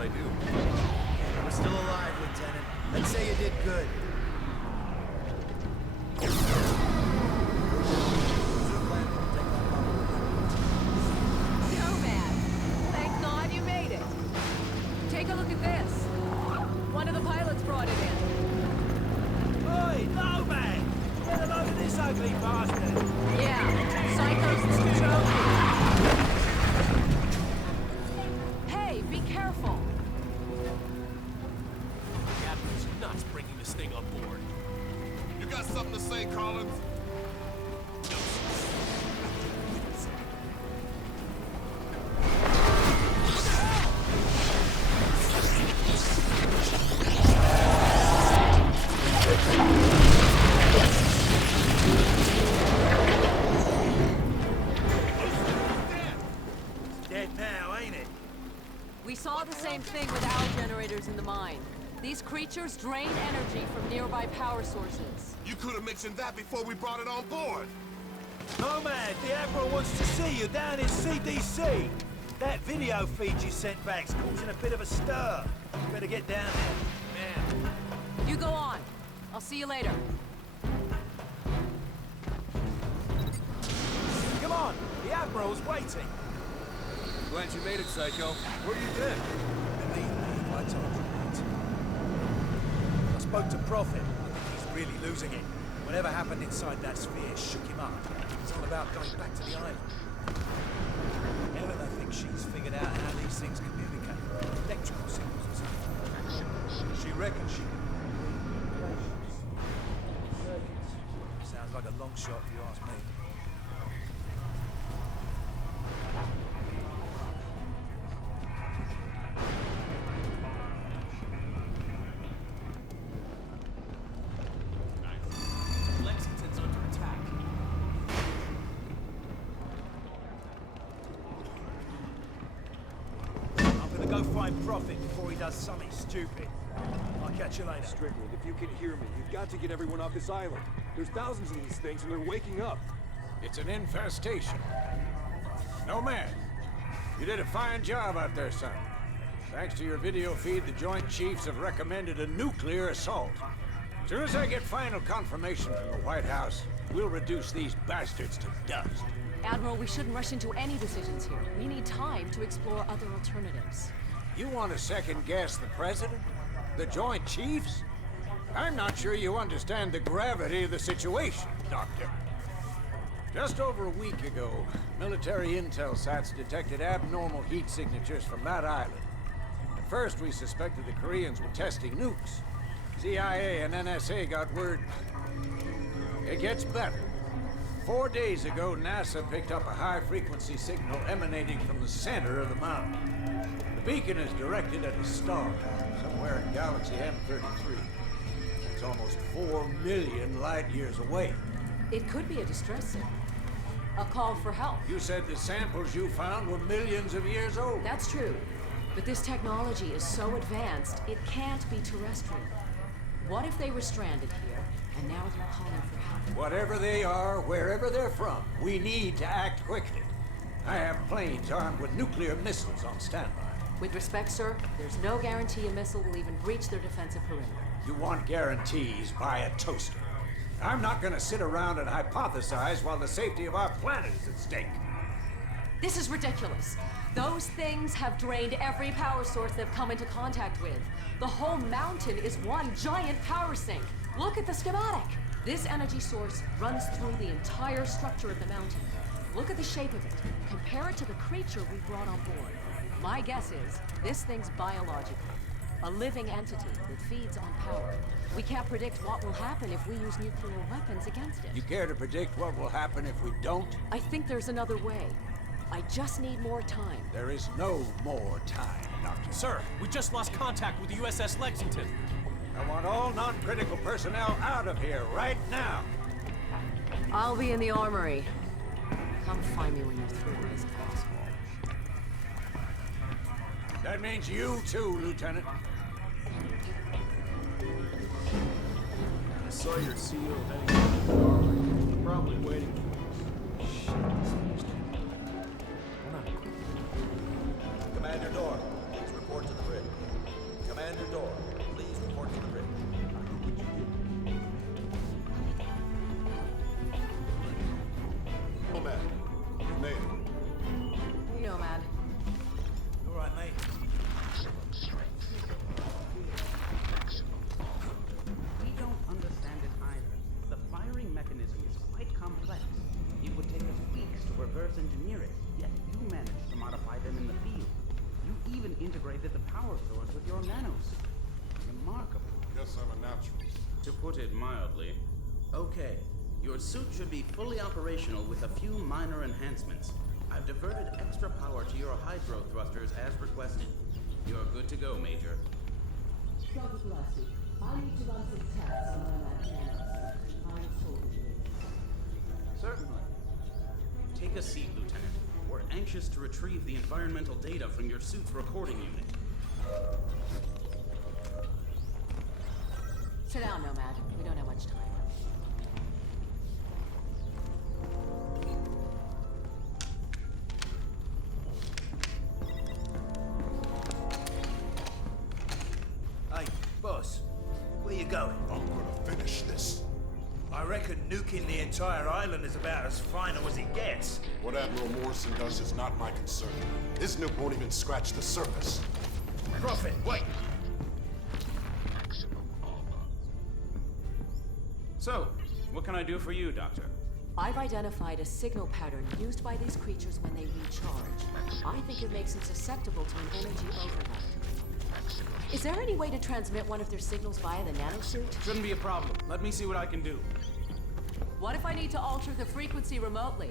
what I do. We're still alive, Lieutenant. Let's say you did good. Nomad! Thank God you made it! Take a look at this. One of the pilots brought it in. Oi, Nomad! Get a load of this ugly bastard! Yeah, Psycho's trophy. Hey, be careful! The Admiral's nuts bringing this thing on board. You got something to say, Collins? Dead now, ain't it? We saw the same thing with our generators in the mine. These creatures drain energy from nearby power sources. You could have mentioned that before we brought it on board. Nomad, the Admiral wants to see you down in CDC. That video feed you sent back's causing a bit of a stir. You better get down there. Man, You go on. I'll see you later. Come on, the Admiral's waiting. glad you made it, Psycho. What do you think? Believe me, I told you not. I spoke to Prophet. I think he's really losing it. Whatever happened inside that sphere shook him up. It's all about going back to the island. Eleanor thinks she's figured out how these things communicate. Electrical signals or something. She reckons she can... Sounds like a long shot if you ask me. Lexington's under attack. I'm gonna go find Prophet before he does something stupid. I'll catch you later. Strickland, if you can hear me, you've got to get everyone off this island. There's thousands of these things, and they're waking up. It's an infestation. No man. You did a fine job out there, son. Thanks to your video feed, the Joint Chiefs have recommended a nuclear assault. As soon as I get final confirmation from the White House, we'll reduce these bastards to dust. Admiral, we shouldn't rush into any decisions here. We need time to explore other alternatives. You want to second-guess the President? The Joint Chiefs? I'm not sure you understand the gravity of the situation, Doctor. Just over a week ago, military intel sites detected abnormal heat signatures from that island. At first, we suspected the Koreans were testing nukes. CIA and NSA got word. It gets better. 4 days ago, NASA picked up a high-frequency signal emanating from the center of the mountain. The beacon is directed at a star, somewhere in galaxy M33. It's almost 4 million light-years away. It could be a distress signal. A call for help. You said the samples you found were millions of years old. That's true. But this technology is so advanced, it can't be terrestrial. What if they were stranded here, and now they're calling for help? Whatever they are, wherever they're from, we need to act quickly. I have planes armed with nuclear missiles on standby. With respect, sir, there's no guarantee a missile will even breach their defensive perimeter. You want guarantees, buy a toaster. I'm not gonna sit around and hypothesize while the safety of our planet is at stake. This is ridiculous. Those things have drained every power source they've come into contact with. The whole mountain is one giant power sink. Look at the schematic. This energy source runs through the entire structure of the mountain. Look at the shape of it. Compare it to the creature we brought on board. My guess is, this thing's biological. A living entity that feeds on power. We can't predict what will happen if we use nuclear weapons against it. You care to predict what will happen if we don't? I think there's another way. I just need more time. There is no more time, Doctor. Sir, we just lost contact with the USS Lexington. I want all non-critical personnel out of here right now. I'll be in the armory. Come find me when you're through as possible. That means you too, Lieutenant. I saw your seal heading to the armory. They're probably waiting for us. Shit, this thing's we're not equipped. Commander Dorn, please report to the bridge. integrated the power source with your nanosuit. Remarkable. Guess I'm a natural. To put it mildly. Okay, your suit should be fully operational with a few minor enhancements. I've diverted extra power to your hydro thrusters as requested. You're good to go, Major. Dr. Gillespie, I need to run some tests on my nanosuit. I'm totally. Certainly. Take a seat, Lieutenant. We're anxious to retrieve the environmental data from your suit's recording unit. Sit down, Nomad. We don't have much time. Hey, boss, where you going? I'm gonna finish this. I reckon nuking the entire island is about as final as it gets. What Admiral Morrison does is not my concern. His nuke won't even scratch the surface. Prophet, wait! So, what can I do for you, Doctor? I've identified a signal pattern used by these creatures when they recharge. I think it makes them susceptible to an energy overload. Is there any way to transmit one of their signals via the nanosuit? Shouldn't be a problem. Let me see what I can do. What if I need to alter the frequency remotely?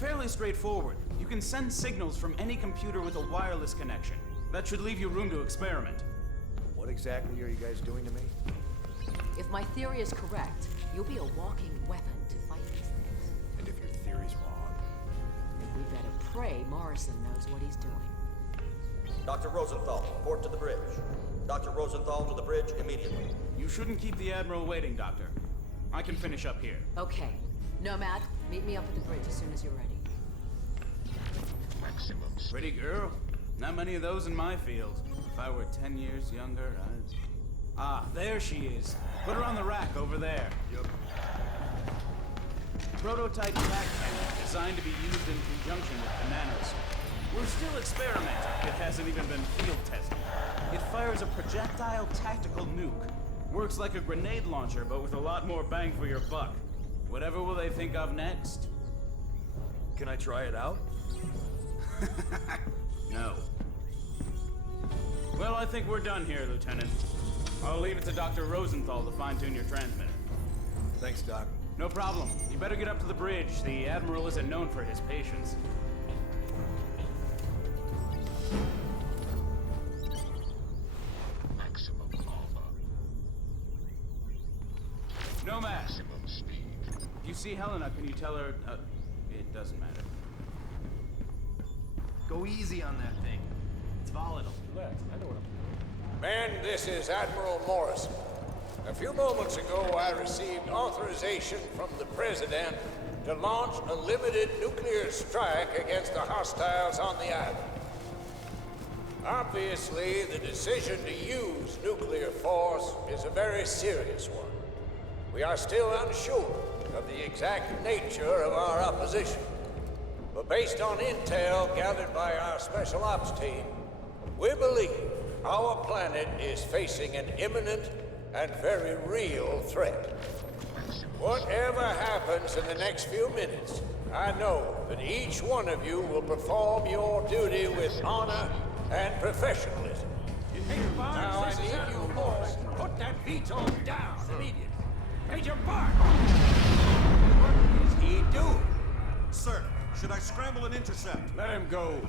Fairly straightforward. You can send signals from any computer with a wireless connection. That should leave you room to experiment. What exactly are you guys doing to me? If my theory is correct, you'll be a walking weapon to fight these things. And if your theory's wrong? Then we better pray Morrison knows what he's doing. Dr. Rosenthal, report to the bridge. Dr. Rosenthal to the bridge immediately. You shouldn't keep the Admiral waiting, Doctor. I can finish up here. Okay. Nomad, meet me up at the bridge as soon as you're ready. Pretty girl. Not many of those in my field. If I were 10 years younger, I'd... Ah, there she is. Put her on the rack over there. Yep. Prototype attack cannon designed to be used in conjunction with the nanosuit. We're still experimenting. It hasn't even been field tested. It fires a projectile tactical nuke. Works like a grenade launcher, but with a lot more bang for your buck. Whatever will they think of next? Can I try it out? No. Well, I think we're done here, Lieutenant. I'll leave it to Dr. Rosenthal to fine-tune your transmitter. Thanks, Doc. No problem. You better get up to the bridge. The Admiral isn't known for his patience. No mass. If you see Helena, can you tell her... it doesn't matter. Go easy on that thing. It's volatile. Relax, I know what I'm doing. Men, this is Admiral Morrison. A few moments ago, I received authorization from the President to launch a limited nuclear strike against the hostiles on the island. Obviously, the decision to use nuclear force is a very serious one. We are still unsure of the exact nature of our opposition. But based on intel gathered by our Special Ops team, we believe our planet is facing an imminent and very real threat. Whatever happens in the next few minutes, I know that each one of you will perform your duty with honor and professionalism. Now I need you boys to put that VTOL down immediately. Major Bart! What is he doing? Sir, should I scramble and intercept? Let him go.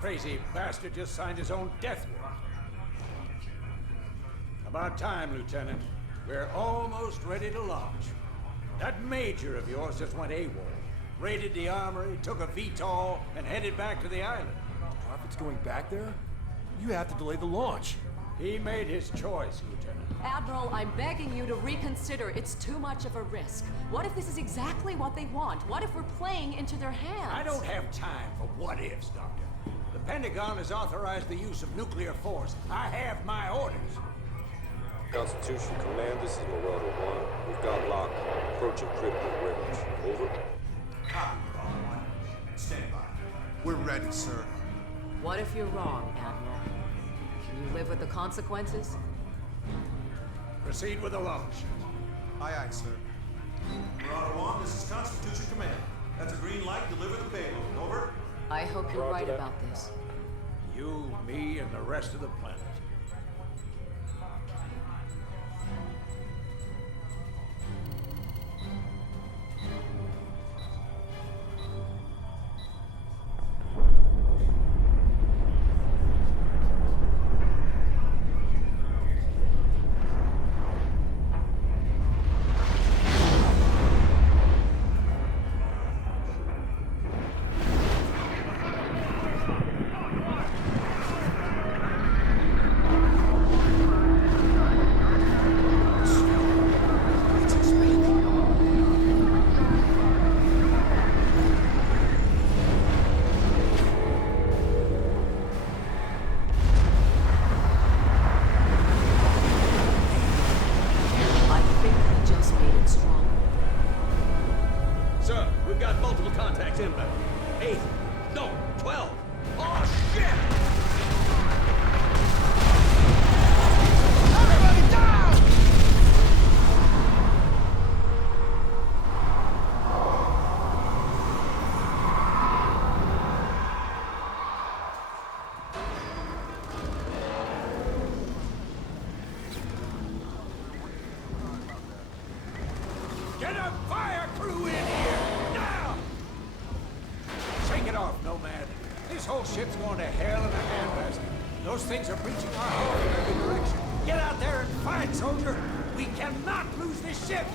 Crazy bastard just signed his own death warrant. About time, Lieutenant. We're almost ready to launch. That major of yours just went AWOL. Raided the armory, took a VTOL, and headed back to the island. Prophet's going back there? You have to delay the launch. He made his choice, Lieutenant. Admiral, I'm begging you to reconsider. It's too much of a risk. What if this is exactly what they want? What if we're playing into their hands? I don't have time for what-ifs, Doctor. The Pentagon has authorized the use of nuclear force. I have my orders. Constitution Command, this is Marauder 1. We've got lock. Approaching critical range. Over. Copy, Marauder 1. Stand by. We're ready, sir. What if you're wrong, Admiral? Can you live with the consequences? Proceed with the launch. Aye, aye, sir. Marauder 1, this is Constitution Command. That's a green light. Deliver the payload. Over. I hope you're Roger right that. about this. You, me, and the rest of the planet. I think we just made it stronger. Sir, we've got multiple contacts inbound. 8. No, 12. Oh, shit! Everybody down! Get a fire crew in here! Now! Shake it off, Nomad. This whole ship's going to hell in a handbasket. Those things are breaching our hull in every direction. Get out there and fight, soldier! We cannot lose this ship!